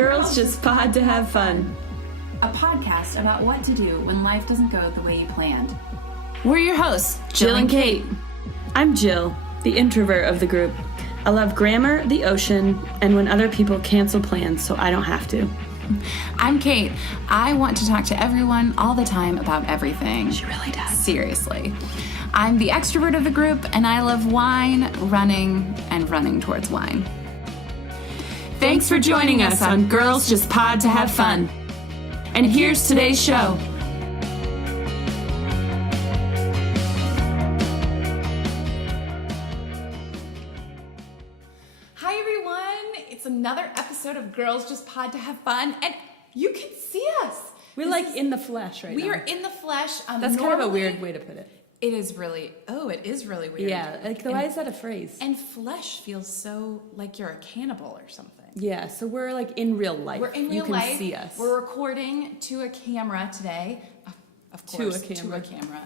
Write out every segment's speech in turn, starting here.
Girls Just Pod to have fun. A podcast about what to do when life doesn't go the way you planned. We're your hosts, Jill and Kate. I'm Jill, the introvert of the group. I love grammar, the ocean, and when other people cancel plans so I don't have to. I'm Kate. I want to talk to everyone all the time about everything. She really does. Seriously. I'm the extrovert of the group, and I love wine, running, and running towards wine. Thanks for joining us on Girls Just Pod to have fun. And here's today's show. Hi, everyone. It's another episode of Girls Just Pod to have fun, and you can see us. We're like in the flesh right now. We are in the flesh. That's kind of a weird way to put it. It is really weird. Yeah, like why is that a phrase? And flesh feels so like you're a cannibal or something. Yeah, so we're like in real life. We're in real life. You can see us. We're recording to a camera today. Of course, to a camera.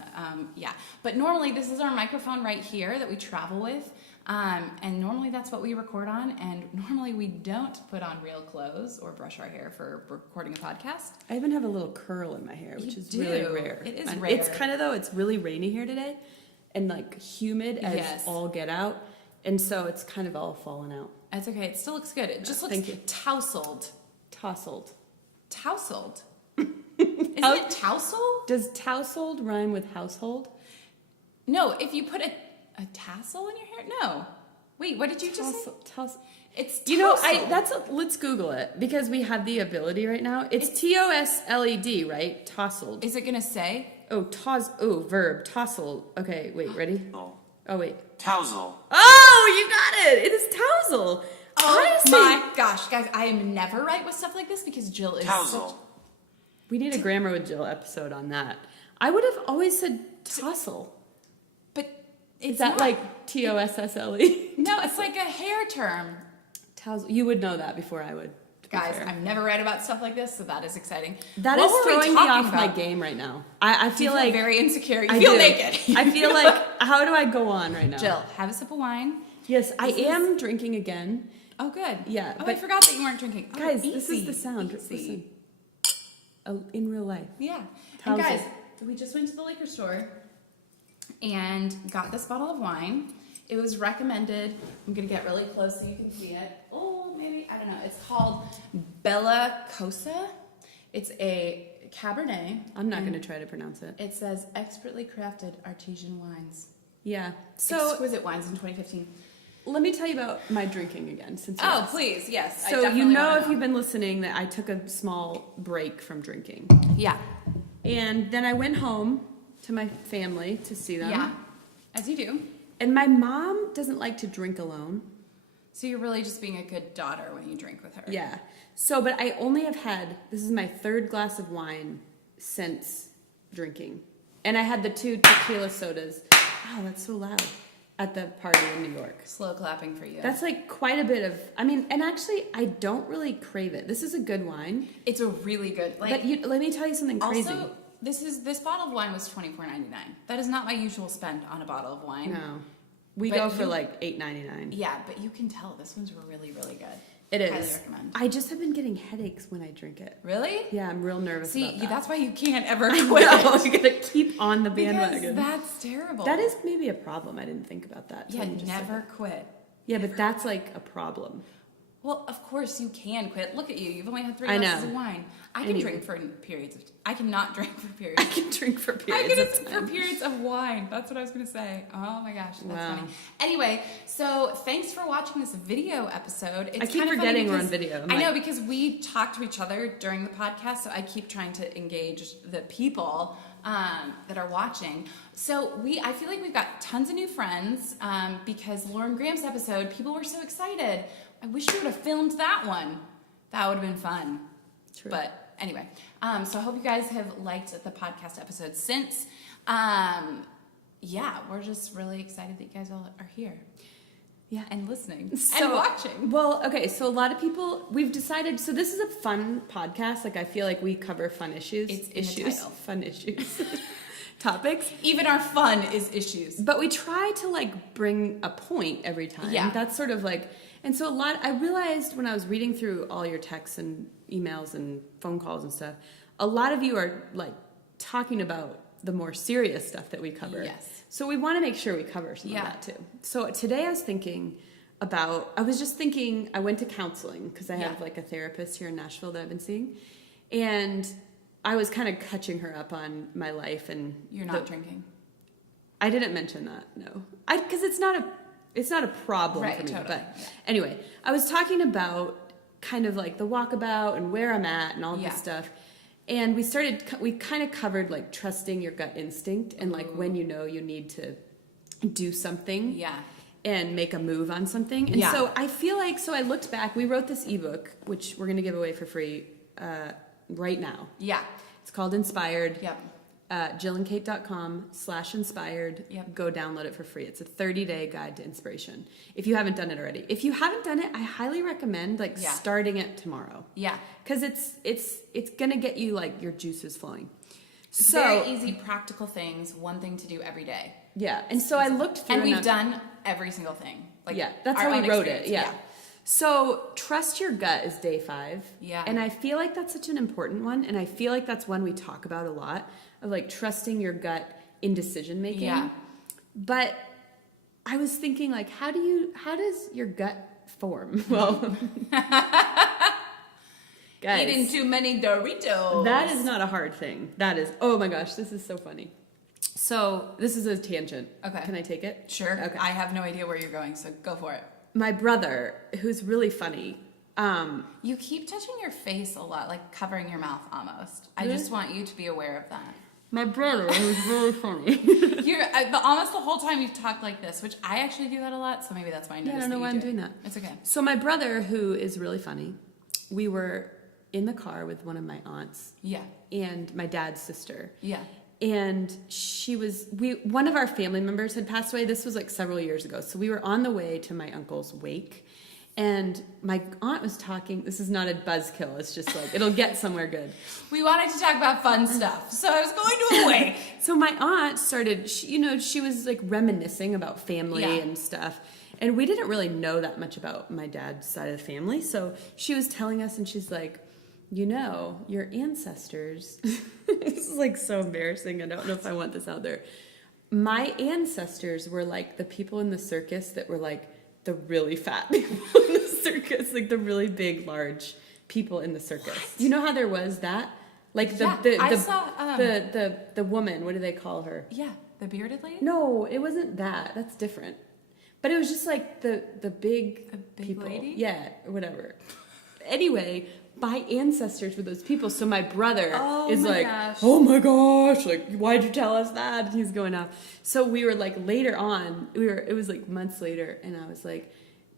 Yeah, but normally this is our microphone right here that we travel with. And normally that's what we record on, and normally we don't put on real clothes or brush our hair for recording a podcast. I even have a little curl in my hair, which is really rare. It is and rare. It's kind of, though, it's really rainy here today, and like humid as all get out, and so it's kind of all fallen out. It's okay. It still looks good. It just looks tousled. Tousled. Tousled. Isn't it tousle? Does tousled rhyme with household? No, if you put a tassel in your hair? No. Wait, what did you just say? It's tousled. You know, let's Google it, because we have the ability right now. It's TOSLED, right? Tousled. Is it going to say? Verb. Tousle. Okay, wait, ready? Oh, wait. Tousle. Oh, you got it! It is tousle. Oh my gosh, guys, I am never right with stuff like this because Jill is Tousle. We need a Grammar with Jill episode on that. I would have always said tousle. But is that like TOSSLE? No, it's like a hair term. Tousle. You would know that before I would. Guys, I'm never right about stuff like this, so that is exciting. That is throwing me off my game right now. I feel like very insecure. You feel naked. I feel like, how do I go on right now? Jill, have a sip of wine. Yes, I am drinking again. Oh, good. Yeah. Oh, I forgot that you weren't drinking. Guys, this is the sound. Listen. In real life. Yeah. And guys, we just went to the liquor store and got this bottle of wine. It was recommended. I'm going to get really close so you can see it. Oh, maybe. I don't know. It's called Bella Cosa. It's a Cabernet. I'm not going to try to pronounce it. It says expertly crafted artesian wines. Yeah. So exquisite wines in 2015. Let me tell you about my drinking again. Please, yes. So you know, if you've been listening, that I took a small break from drinking. Yeah. And then I went home to my family to see them. Yeah, as you do. And my mom doesn't like to drink alone. So you're really just being a good daughter when you drink with her. Yeah. So, but I only have had, this is my third glass of wine since drinking. And I had the 2 tequila sodas. Wow, that's so loud. At the party in New York. Slow clapping for you. That's like quite a bit of, and actually I don't really crave it. This is a good wine. It's a really good, but let me tell you something crazy. Also, this bottle of wine was $24.99. That is not my usual spend on a bottle of wine. No. We go for like $8.99. Yeah, but you can tell this one's really, really good. It is. Highly recommend. I just have been getting headaches when I drink it. Really? Yeah, I'm real nervous about that. See, that's why you can't ever quit. No, you gotta keep on the bandwagon. Because that's terrible. That is maybe a problem. I didn't think about that. Yeah, never quit. Yeah, but that's like a problem. Well, of course you can quit. Look at you. You've only had 3 glasses of wine. I can drink for periods of time. I cannot drink for periods. I can drink for periods of time. For periods of wine. That's what I was going to say. Oh my gosh, that's funny. Anyway, so thanks for watching this video episode. I keep forgetting we're on video. I know, because we talk to each other during the podcast, so I keep trying to engage the people that are watching. So I feel like we've got tons of new friends because Lauren Graham's episode, people were so excited. I wish you would have filmed that one. That would have been fun. True. But anyway, so I hope you guys have liked the podcast episode since. Yeah, we're just really excited that you guys all are here. Yeah, and listening and watching. Well, okay, so a lot of people, we've decided, so this is a fun podcast. Like, I feel like we cover fun issues. It's in the title. Fun issues. topics. Even our fun is issues. But we try to like bring a point every time. Yeah. That's sort of like, and so I realized when I was reading through all your texts and emails and phone calls and stuff, a lot of you are like talking about the more serious stuff that we cover. Yes. So we want to make sure we cover some of that too. So today I was thinking I went to counseling because I have like a therapist here in Nashville that I've been seeing. And I was kind of catching her up on my life and You're not drinking. I didn't mention that, no. Because it's not a problem Right, for me. totally. But anyway, I was talking about kind of like the walkabout and where I'm at and all this stuff. And we kind of covered like trusting your gut instinct and like when you know you need to do something. Yeah. And make a move on something. And so I feel like, I looked back, we wrote this ebook, which we're going to give away for free right now. Yeah. It's called Inspired. Yep. JillandKate.com/inspired. Yep. Go download it for free. It's a 30-day guide to inspiration. If you haven't done it already. If you haven't done it, I highly recommend starting it tomorrow. Yeah. Because it's going to get you like your juices flowing. So very easy, practical things, one thing to do every day. Yeah. And so I looked through and we've done every single thing. Like that's our how own we wrote it. experience. Yeah. So trust your gut is day 5. Yeah. And I feel like that's such an important one. And I feel like that's one we talk about a lot of like trusting your gut in decision making. Yeah. But I was thinking like, how does your gut form? Well, guys, Eating too many Doritos. that is not a hard thing. That is, oh my gosh, this is so funny. So this is a tangent. Okay. Can I take it? Sure. Okay. I have no idea where you're going, so go for it. My brother, who's really funny, You keep touching your face a lot, like covering your mouth almost. I Really? just want you to be aware of that. my brother, who's really funny. You're almost the whole time you've talked like this, which I actually do that a lot, so maybe that's why I noticed I don't know that why you I'm do doing it. that. It's okay. So my brother, who is really funny, we were in the car with one of my aunts Yeah. and my dad's sister. Yeah. And one of our family members had passed away. This was like several years ago. So we were on the way to my uncle's wake. And my aunt was talking. This is not a buzzkill. It's just like, it'll get somewhere good. We wanted to talk about fun stuff, so I was going to a wake. So my aunt started, she was like reminiscing about family Yeah. and stuff. And we didn't really know that much about my dad's side of the family. So she was telling us and she's like, your ancestors, this is like so embarrassing. I don't know if I want this out there. My ancestors were like the people in the circus that were like the really fat people in the circus, like the really big, large people in the circus. What? You know how there was that? Like I saw, the woman, what do they call her? Yeah, the bearded lady? No, it wasn't that. That's different. But it was just like the big people. lady? Yeah, or whatever. Anyway, my ancestors were those people. So my brother is like, gosh. oh my gosh, like, why'd you tell us that? And he's going off. So we were like, later on, it was like months later, and I was like,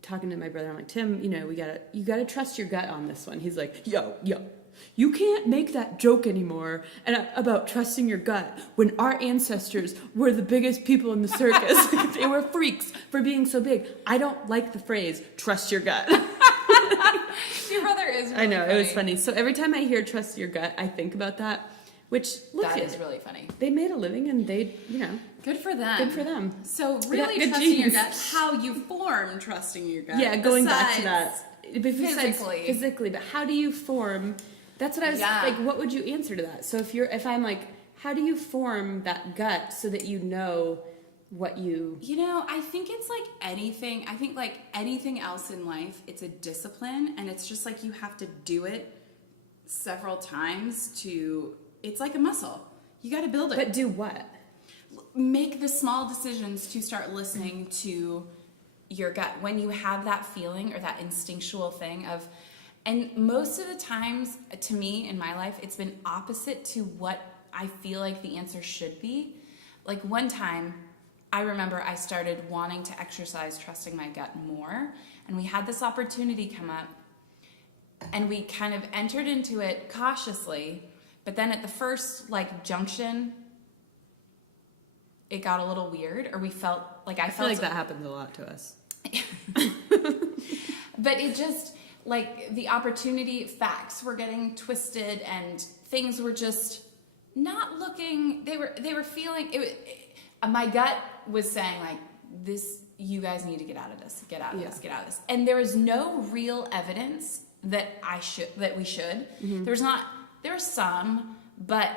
talking to my brother, I'm like, Tim, you gotta trust your gut on this one. He's like, yo, you can't make that joke anymore about trusting your gut when our ancestors were the biggest people in the circus. They were freaks for being so big. I don't like the phrase, trust your gut. Your brother is really I know, funny. it was funny. So every time I hear trust your gut, I think about that, which, look, That is really funny. they made a living and they, Good for them. good for them. So got really good trusting your genes. gut, how you form trusting your gut. Yeah, going back to besides that. Besides physically, but how do you form, that's what I was, like, what would you answer to that? So if I'm like, how do you form that gut so that you know what you... I think it's like anything. I think like anything else in life, it's a discipline, and it's just like you have to do it several times it's like a muscle. You got to build it. But do what? Make the small decisions to start listening to your gut when you have that feeling or that instinctual thing of, and most of the times to me in my life, it's been opposite to what I feel like the answer should be. Like one time, I remember I started wanting to exercise trusting my gut more, and we had this opportunity come up, and we kind of entered into it cautiously, but then at the first junction, it got a little weird, or we felt like I feel like that happens a lot to us. But it just, like, the opportunity, facts were getting twisted, and things were just not looking. They were feeling my gut was saying like, this, you guys need to get out of this, get out of Yeah. this, get out of this. And there was no real evidence that we should. Mm-hmm. There was some, but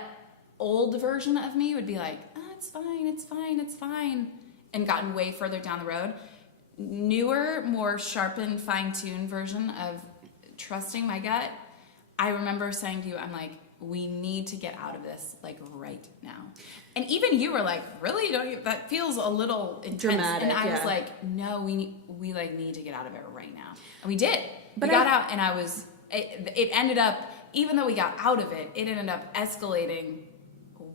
old version of me would be like, oh, it's fine, it's fine, it's fine, and gotten way further down the road. Newer, more sharpened, fine-tuned version of trusting my gut. I remember saying to you, I'm like, we need to get out of this like right now. And even you were like, really? Don't you? That feels a little intense. Dramatic, and I was yeah. like, no, we need to get out of it right now. And we did. But we got out, and it ended up, even though we got out of it, it ended up escalating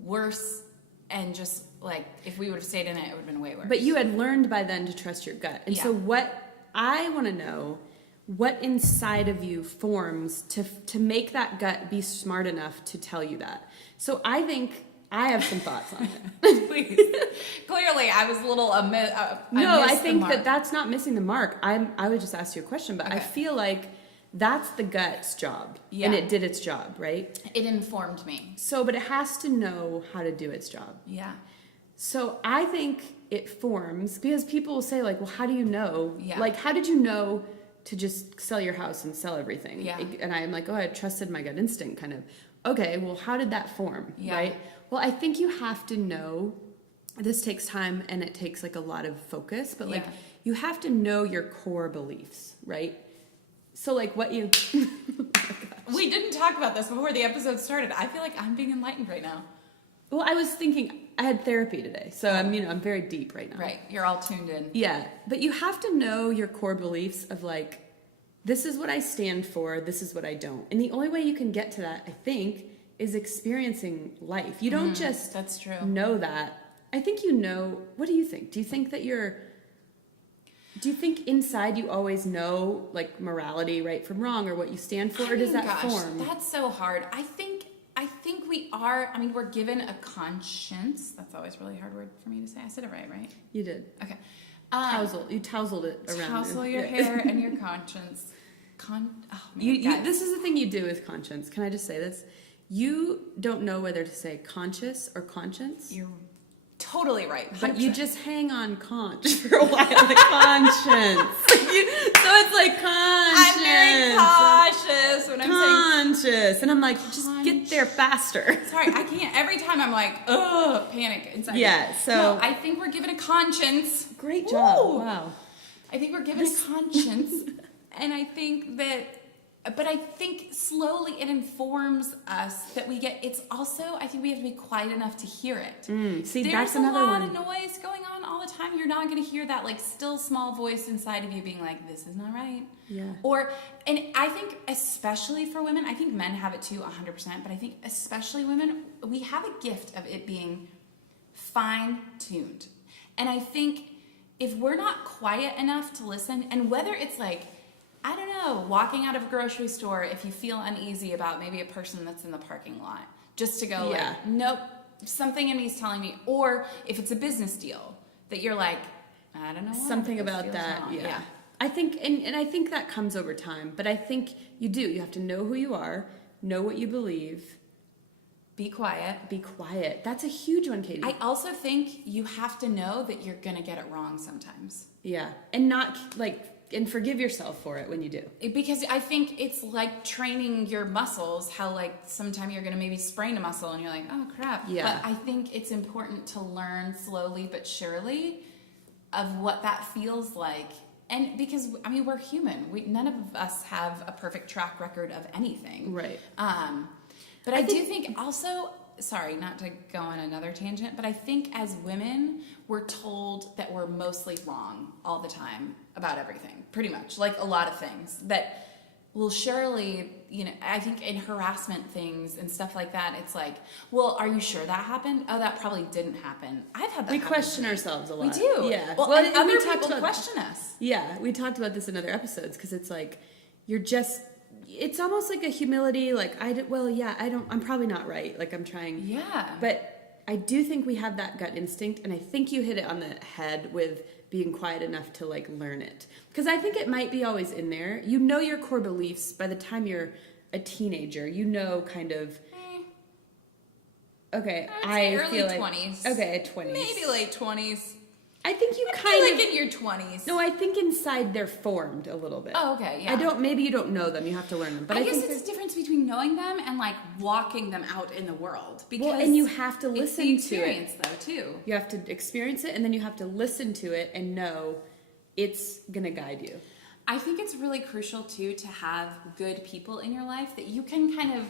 worse. And just like, if we would have stayed in it, it would have been way worse. But you had learned by then to trust your gut. And Yeah. so what I want to know, what inside of you forms to make that gut be smart enough to tell you that. So I think I have some thoughts on it. Please. Clearly, I was a little No, I missed the think mark. that's not missing the mark. I would just ask you a question, but I Okay. feel like that's the gut's job. Yeah. And it did its job, right? It informed me. So, but it has to know how to do its job. Yeah. So I think it forms because people will say like, well, how do you know? Yeah. Like, how did you know to just sell your house and sell everything? Yeah. And I'm like, oh, I trusted my gut instinct kind of. Okay, well, how did that form? Yeah. Right? Well, I think you have to know, this takes time and it takes like a lot of focus, but like Yeah. you have to know your core beliefs, right? So like what you, We didn't talk about this before the episode started. I feel like I'm being enlightened right now. well, I was thinking I had therapy today. So I'm very deep right now. Right. You're all tuned in. Yeah, but you have to know your core beliefs of like, this is what I stand for, this is what I don't. And the only way you can get to that, I think, is experiencing life. You don't just That's true. know that. I think you know, what do you think? Do you think inside you always know like morality, right from wrong, or what you stand for, or does that form? That's so hard. I think we are, I mean, we're given a conscience. That's always a really hard word for me to say. I said it right? You did. Okay. You tousled it around. Tousle your Yeah. hair and your conscience. Oh, man, You, guys. this is the thing you do with conscience. Can I just say this? You don't know whether to say conscious or conscience. You're totally right. But you 100%. just hang on conch for a while. Like conscience. So it's like conscience. I'm very cautious when I'm conscious. And I'm like, just get there faster. saying. Sorry, I can't. Every time I'm like, ugh, panic inside. Yeah, me. so- No, I think we're given a conscience. Great job. Woo! Wow. I think we're given a conscience, and I think that. But I think slowly it informs us that we get. It's also, I think we have to be quiet enough to hear it. See, There's that's a another lot one. of noise going on all the time. You're not going to hear that like still small voice inside of you being like, "This is not right." Yeah. And I think especially for women, I think men have it too, 100%. But I think especially women, we have a gift of it being fine-tuned. And I think if we're not quiet enough to listen, and whether it's like, I don't know, walking out of a grocery store if you feel uneasy about maybe a person that's in the parking lot, just to go Yeah. like, nope, something in me is telling me, or if it's a business deal that you're like, I don't know why, Something but this about feels that. wrong. Yeah. I think, and I think that comes over time, but I think you do. You have to know who you are, know what you believe, Be quiet. be quiet. That's a huge one, Katie. I also think you have to know that you're gonna get it wrong sometimes. Yeah. And not like, and forgive yourself for it when you do. Because I think it's like training your muscles, how like sometime you're gonna maybe sprain a muscle and you're like, oh crap. Yeah. But I think it's important to learn slowly but surely of what that feels like. And because, I mean, we're human. None of us have a perfect track record of anything. Right. But I do think also, sorry, not to go on another tangent, but I think as women, we're told that we're mostly wrong all the time about everything, pretty much, like a lot of things that will surely, I think in harassment things and stuff like that, it's like, well, are you sure that happened? Oh, that probably didn't happen. I've had that We happen question to me. ourselves a lot. We do. Yeah. Well, and we other talked people about- question us. Yeah, we talked about this in other episodes because it's like you're just. It's almost like a humility. Like I'm probably not right. Like I'm trying. Yeah. But I do think we have that gut instinct, and I think you hit it on the head with being quiet enough to like learn it. Because I think it might be always in there. You know your core beliefs by the time you're a teenager. You know kind of. Okay, I would say early feel like 20s. Okay, 20s. Maybe late 20s. I think you I kind feel of like in your 20s. No, I think inside they're formed a little bit. Oh, okay, yeah. Maybe you don't know them. You have to learn them. But I I guess think it's the difference between knowing them and like walking them out in the world. Because well, and you have to it's listen the to it. experience though too. You have to experience it, and then you have to listen to it and know it's gonna guide you. I think it's really crucial too to have good people in your life that you can kind of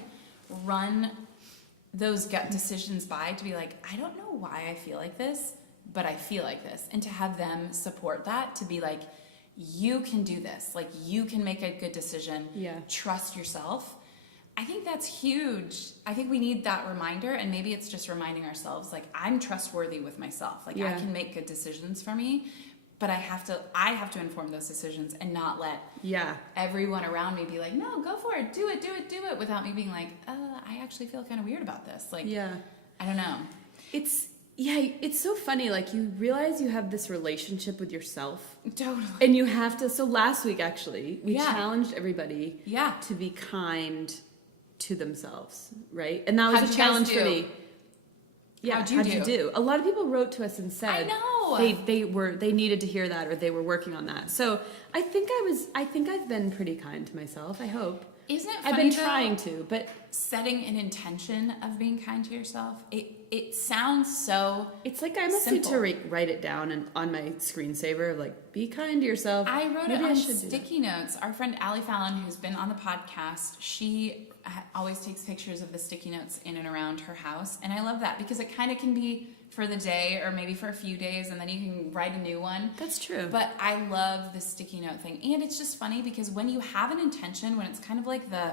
run those gut decisions by, to be like, I don't know why I feel like this, but I feel like this. And to have them support that, to be like, you can do this. Like, you can make a good decision. Yeah. Trust yourself. I think that's huge. I think we need that reminder, and maybe it's just reminding ourselves, like, I'm trustworthy with myself. Like, I Yeah. can make good decisions for me, but I have to inform those decisions and not let Yeah. everyone around me be like, no, go for it, do it, without me being like, I actually feel kind of weird about this. Like, Yeah. I don't know. It's so funny. Like, you realize you have this relationship with yourself. Totally. And you have to. So last week, actually, we Yeah. challenged everybody Yeah. to be kind to themselves, right? And that was How'd a you guys challenge do? for me. Yeah, How'd you do? A lot of people wrote to us and said I know. they needed to hear that, or they were working on that. So I think I've been pretty kind to myself. I hope. Isn't it funny, I've been though, trying to, but setting an intention of being kind to yourself? It sounds so. it's like I almost need to Simple. write it down and on my screensaver, like, be kind to yourself. I wrote Maybe it on should do that. sticky notes. Our friend Allie Fallon, who's been on the podcast, she always takes pictures of the sticky notes in and around her house. And I love that because it kind of can be for the day or maybe for a few days, and then you can write a new one. That's true. But I love the sticky note thing. And it's just funny because when you have an intention, when it's kind of like the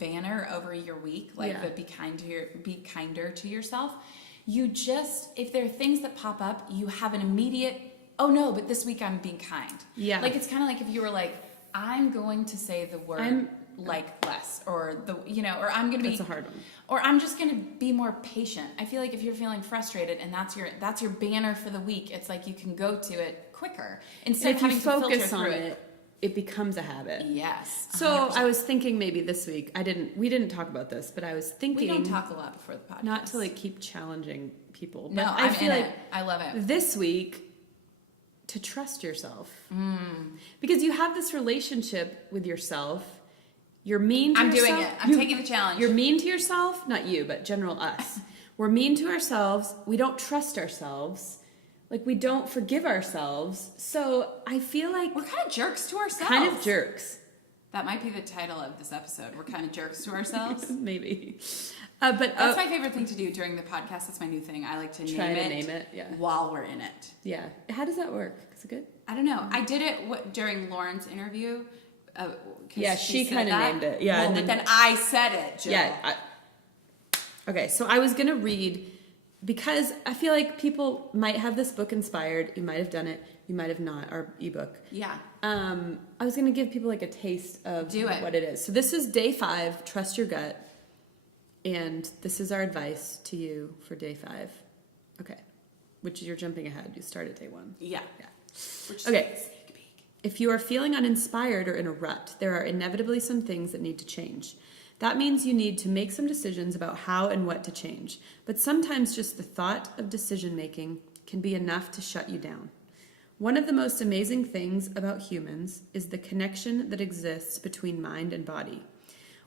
banner over your week, like Yeah. the be kinder to yourself, you just, if there are things that pop up, you have an immediate, oh no, but this week I'm being kind. Yeah. Like, it's kind of like if you were like, I'm going to say the word like less, or or I'm going to be, That's a hard one. or I'm just going to be more patient. I feel like if you're feeling frustrated and that's your banner for the week, it's like you can go to it quicker instead And of if you having to focus filter on through it, it becomes a habit. Yes. So 100%. I was thinking maybe this week, we didn't talk about this, but I was thinking We don't talk a lot before the podcast. not to like keep challenging people. But No, I I'm feel in like it. I love it. this week to trust yourself. Because you have this relationship with yourself. You're mean to I'm yourself. doing it. I'm taking the challenge. You're mean to yourself, not you, but general us. We're mean to ourselves. We don't trust ourselves. Like, we don't forgive ourselves. So I feel like We're kind of jerks to ourselves. kind of jerks. That might be the title of this episode. We're kind of jerks to ourselves. Maybe. But That's my favorite thing to do during the podcast. That's my new thing. I like to Try to name name it, yeah. while we're in it. yeah. How does that work? Is it good? I don't know. I did it during Lauren's interview. 'Cause Yeah, she said kinda that. named it. Yeah, Well, and but then- then I said it, Jill. Yeah. Okay, so I was going to read, because I feel like people might have this book inspired. You might have done it. You might have not, our ebook. Yeah. I was going to give people like a taste of Do it. what it is. So this is day 5, trust your gut. And this is our advice to you for day 5. Okay. Which you're jumping ahead. You start at day 1. Yeah. Yeah. Which is Okay. a sneak peek. If you are feeling uninspired or in a rut, there are inevitably some things that need to change. That means you need to make some decisions about how and what to change. But sometimes just the thought of decision making can be enough to shut you down. One of the most amazing things about humans is the connection that exists between mind and body.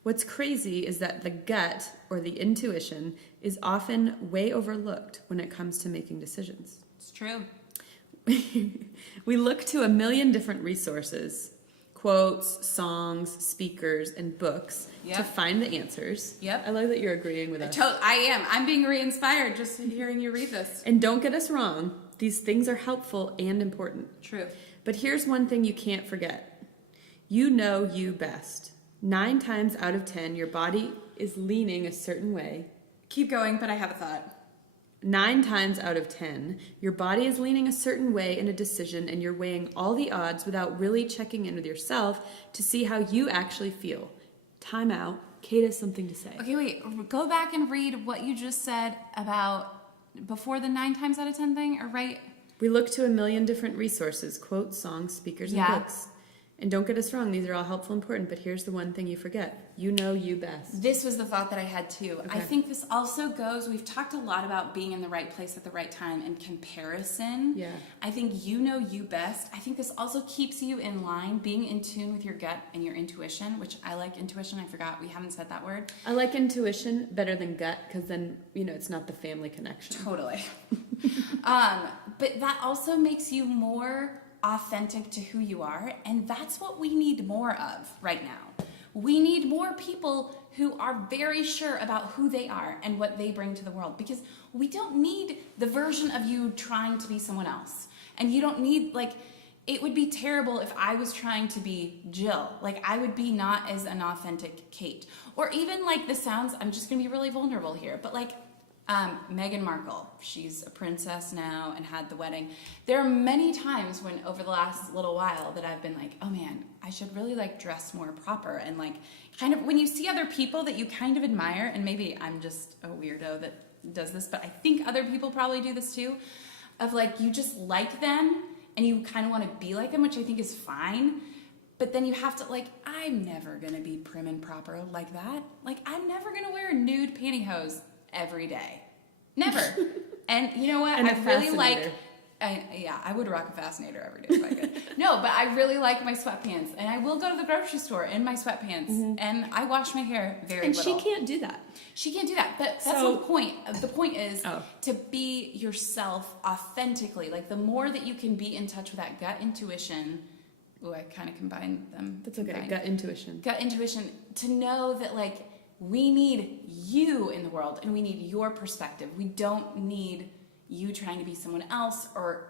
What's crazy is that the gut, or the intuition, is often way overlooked when it comes to making decisions. It's true. We look to a million different resources, quotes, songs, speakers, and books to Yep. find the answers. Yep. I love that you're agreeing with us. I am. I'm being re-inspired just hearing you read this. And don't get us wrong, these things are helpful and important. True. But here's one thing you can't forget. You know you best. 9 times out of 10, your body is leaning a certain way. Keep going, but I have a thought. 9 times out of 10, your body is leaning a certain way in a decision, and you're weighing all the odds without really checking in with yourself to see how you actually feel. Time out. Kate has something to say. Okay, wait. Go back and read what you just said about before the 9 times out of 10 thing, or right? We look to a million different resources, quotes, songs, speakers, and Yeah. books. And don't get us wrong, these are all helpful and important, but here's the one thing you forget. You know you best. This was the thought that I had too. Okay. I think this also goes, we've talked a lot about being in the right place at the right time and comparison. Yeah. I think you know you best. I think this also keeps you in line, being in tune with your gut and your intuition, which I like intuition. I forgot we haven't said that word. I like intuition better than gut because then, it's not the family connection. Totally. But that also makes you more authentic to who you are, and that's what we need more of right now. We need more people who are very sure about who they are and what they bring to the world, because we don't need the version of you trying to be someone else. And you don't need, it would be terrible if I was trying to be Jill. I would be not as an authentic Kate. Or even this sounds, I'm just gonna be really vulnerable here, but Meghan Markle, she's a princess now and had the wedding. There are many times when over the last little while that I've been like, oh man, I should really dress more proper, and kind of when you see other people that you kind of admire, and maybe I'm just a weirdo that does this, but I think other people probably do this too, of you just like them and you kind of want to be like them, which I think is fine. But then you have to, I'm never going to be prim and proper like that. I'm never going to wear nude pantyhose every day. Never. And you know what? And I a really fascinator. I would rock a fascinator every day if I could. No, but I really like my sweatpants. And I will go to the grocery store in my sweatpants. And I wash my hair very And little. she can't do that. She can't do that. But that's So- the point. The point is Oh. to be yourself authentically. The more that you can be in touch with that gut intuition. Ooh, I kind of combined them. That's okay. Combined. Gut intuition. Gut intuition, to know that we need you in the world and we need your perspective. We don't need you trying to be someone else, or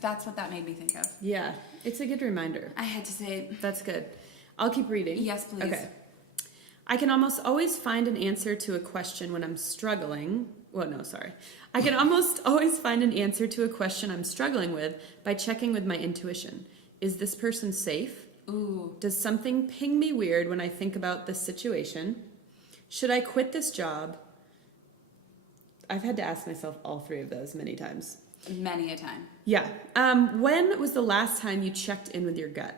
that's what that made me think of. Yeah, it's a good reminder. I had to say it. That's good. I'll keep reading. Yes, please. Okay. I can almost always find an answer to a question when I'm struggling. Well, no, sorry. I can almost always find an answer to a question I'm struggling with by checking with my intuition. Is this person safe? Ooh. Does something ping me weird when I think about this situation? Should I quit this job? I've had to ask myself all three of those many times. Many a time. Yeah. When was the last time you checked in with your gut?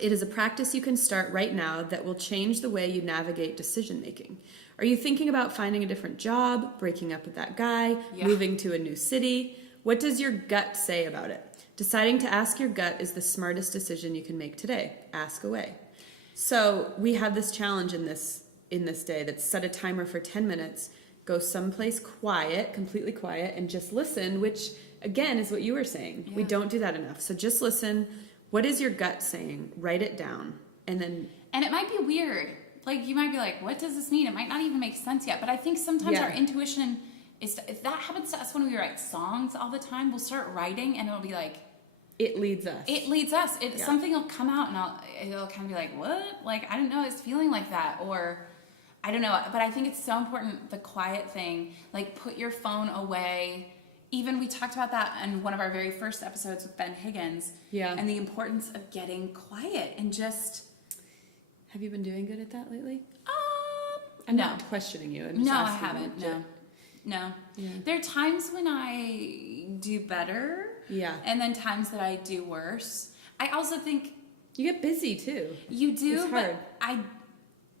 It is a practice you can start right now that will change the way you navigate decision making. Are you thinking about finding a different job, breaking up with that guy, Yeah. moving to a new city? What does your gut say about it? Deciding to ask your gut is the smartest decision you can make today. Ask away. So we have this challenge in this day that's set a timer for 10 minutes, go someplace quiet, completely quiet, and just listen, which again is what you were saying. We Yeah. don't do that enough. So just listen. What is your gut saying? Write it down. And then And it might be weird. You might be like, what does this mean? It might not even make sense yet. But I think sometimes Yeah. our intuition is, if that happens to us when we write songs all the time, we'll start writing and it'll be like, it leads us. it leads us. Yeah. Something will come out and it'll kind of be like, what? I didn't know I was feeling like that. Or I don't know. But I think it's so important, the quiet thing. Put your phone away. Even we talked about that in one of our very first episodes with Ben Higgins. Yeah. And the importance of getting quiet and just, Have you been doing good at that lately? no. not questioning you. I'm just No, I asking haven't. legit. No. Yeah. There are times when I do better. Yeah. And then times that I do worse. I also think You get busy too. you do, It's hard. but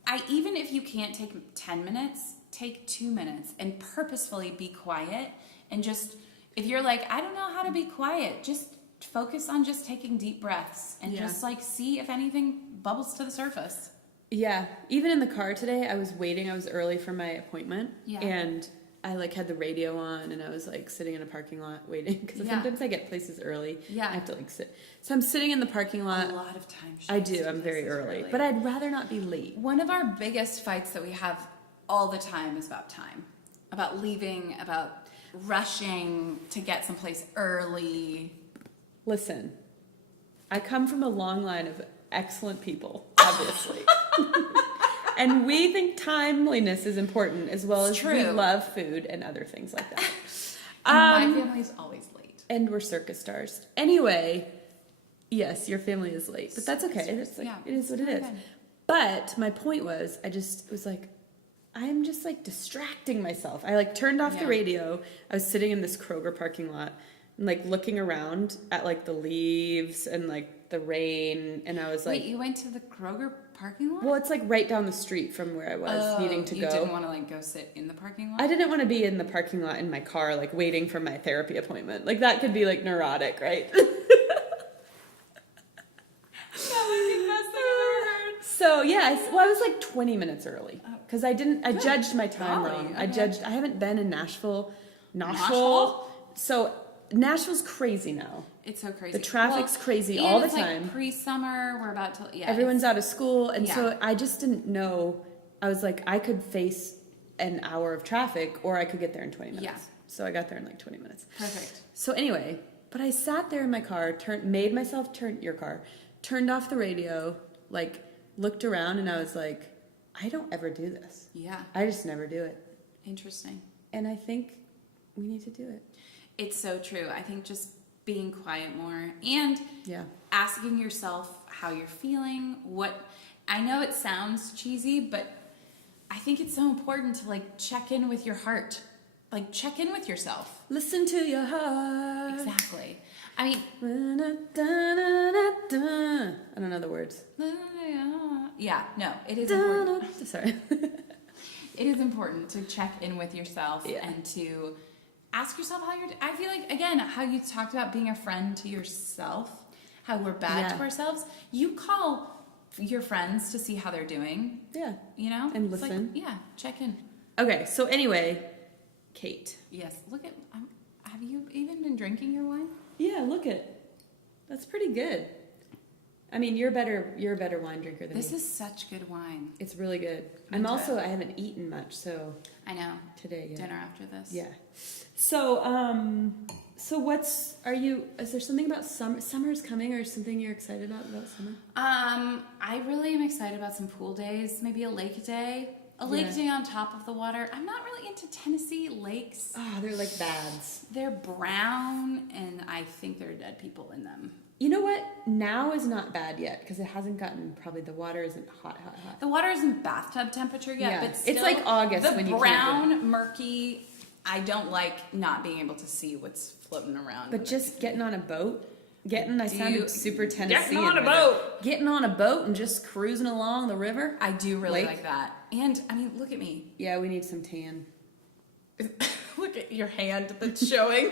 I even if you can't take 10 minutes, take 2 minutes and purposefully be quiet, and just, if you're like, I don't know how to be quiet, just focus on just taking deep breaths and Yeah. just see if anything bubbles to the surface. Yeah. Even in the car today, I was waiting. I was early for my appointment. Yeah. And I had the radio on and I was sitting in a parking lot waiting because Yeah. sometimes I get places early. Yeah. I have to sit. So I'm sitting in the parking lot. A lot of times. I do. I'm very early. But I'd rather not be late. One of our biggest fights that we have all the time is about time, about leaving, about rushing to get someplace early. Listen, I come from a long line of excellent people, obviously. And we think timeliness is important as well It's as we true. love food and other things like that. And my family's always late. And we're circus stars. Anyway, yes, your family is late, but that's okay. That's Yeah, it is what it it's is. very good. But my point was, I'm just distracting myself. I turned off the Yeah. radio. I was sitting in this Kroger parking lot and looking around at the leaves and the the rain, and I was like, Wait, you went to the Kroger parking lot? well, it's like right down the street from where I was needing to you go. didn't want to like go sit in the parking lot? I didn't want to be in the parking lot in my car, like waiting for my therapy appointment. Like that could be like neurotic, right? So yeah, I was like 20 minutes early because I judged my time golly, wrong. okay. I haven't been in Nashville. Nashville? So Nashville's crazy now. It's so crazy. The traffic's crazy and all the it's time. Like pre-summer, we're about to Everyone's out of school, and Yeah. so I just didn't know. I was like, I could face an hour of traffic, or I could get there in 20 minutes. Yeah. So I got there in like 20 minutes. Perfect. So anyway, but I sat there in my car, turned off the radio, like looked around, and I was like, I don't ever do this. Yeah. I just never do it. Interesting. And I think we need to do it. It's so true. I think just being quiet more and Yeah. asking yourself how you're feeling. I know it sounds cheesy, but I think it's so important to like check in with your heart. Like check in with yourself. Listen to your heart. Exactly. I mean, I don't know the words. yeah, no, it is important. Sorry. It is important to check in with yourself Yeah. and to ask yourself how you're. I feel like again how you talked about being a friend to yourself, how we're bad Yeah. to ourselves. You call your friends to see how they're doing. Yeah. You know, And It's like, listen. yeah, check in. Okay, so anyway, Kate. Yes, look at. Have you even been drinking your wine? Yeah, look at. That's pretty good. I mean, you're a better wine drinker than This me. is such good wine. It's really good. Into I haven't eaten much, so I know. today, yeah. Dinner after this. Yeah. So, is there something about summer? Summer's coming, or something you're excited about summer? I really am excited about some pool days, maybe a lake day. A lake Yeah. day on top of the water. I'm not really into Tennessee lakes. Oh, they're like baths. They're brown, and I think there are dead people in them. You know what? Now is not bad yet because it hasn't gotten. Probably the water isn't hot. The water isn't bathtub temperature yet, Yeah. but still, It's like August the when you can't brown, murky. I don't like not being able to see what's floating around. But just getting on a boat. I Do sounded you- super Tennessee. Getting on a boat. Getting on a boat and just cruising along the river. I do really Lake. like that. And I mean, look at me. Yeah, we need some tan. Look at your hand that's showing.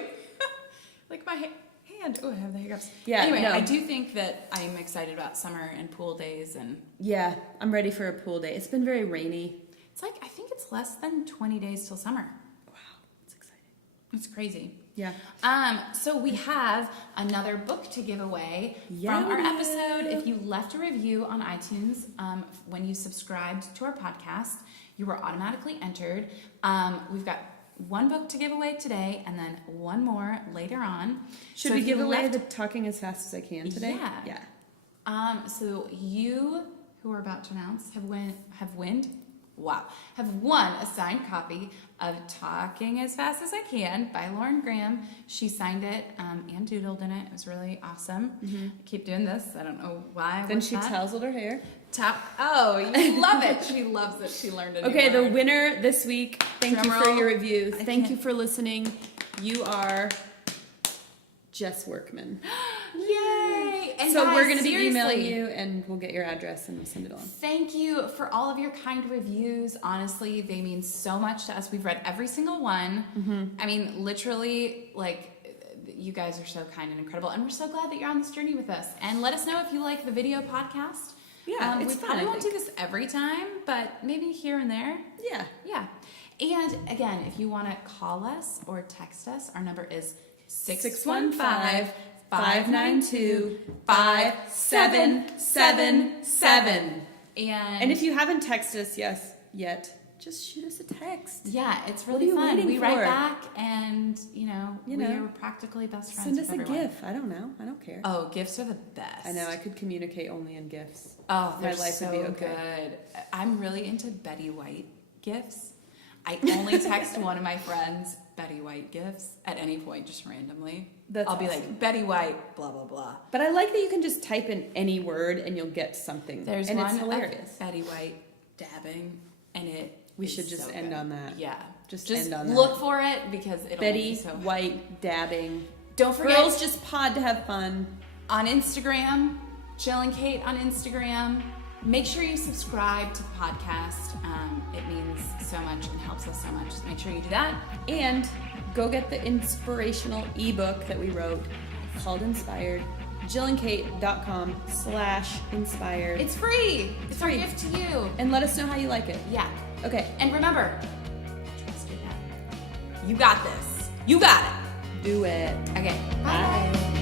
Like my hand. Oh, I have the hiccups. Yeah, Anyway, no. I do think that I'm excited about summer and pool days, and Yeah, I'm ready for a pool day. It's been very rainy. it's like I think it's less than 20 days till summer. Wow, that's exciting. It's crazy. Yeah. So we have another book to give away Yeah, from our we do. episode. If you left a review on iTunes, when you subscribed to our podcast, you were automatically entered. We've got one book to give away today, and then one more later on. Should So we if you give away left- the Talking as Fast as I Can today? Yeah. Yeah. So you, who are about to announce, have won a signed copy of Talking as Fast as I Can by Lauren Graham. She signed it and doodled in it. It was really awesome. I keep doing this. I don't know why. Then What's she that? tousled her hair. Oh, you love it. She loves it. She learned it. Okay, the winner this week. Thank Drum you for roll. your review. I Thank can't- you for listening. You are Jess Workman. Yay! And So guys, we're going to be emailing seriously, you, and we'll get your address and we'll send it on. Thank you for all of your kind reviews. Honestly, they mean so much to us. We've read every single one. I mean, literally, like, you guys are so kind and incredible. And we're so glad that you're on this journey with us. And let us know if you like the video podcast. Yeah, we it's fun, probably I won't do think. this every time, but maybe here and there. Yeah. Yeah. And again, if you want to call us or text us, our number is 615-592-5777. And And if you haven't texted us yet, just shoot us a text. yeah, it's What are really you fun. waiting We write for? back, and we know. are practically best friends. Send us with a everyone. GIF. I don't know. I don't care. Oh, gifts are the best. I know. I could communicate only in GIFs. Oh, My they're life so would be okay. good. I'm really into Betty White gifts. I only text one of my friends Betty White gifts at any point, just randomly. That's I'll be awesome. like Betty White, blah blah blah. But I like that you can just type in any word and you'll get something. There's and one it's hilarious. of Betty White dabbing, and it. We is should just so end good. on that. Yeah, Just just end on that. look for it because it'll make Betty you so happy. White dabbing. Don't forget Girls just pod to have fun. on Instagram. Jill and Kate on Instagram. Make sure you subscribe to the podcast. It means so much and helps us so much. So make sure you do that. And go get the inspirational ebook that we wrote called Inspired. JillandKate.com/inspired. It's free. It's our free. gift to you. And let us know how you like it. Yeah. Okay. And remember, trust your gut. You got this. You got it. Do it. Okay. Bye.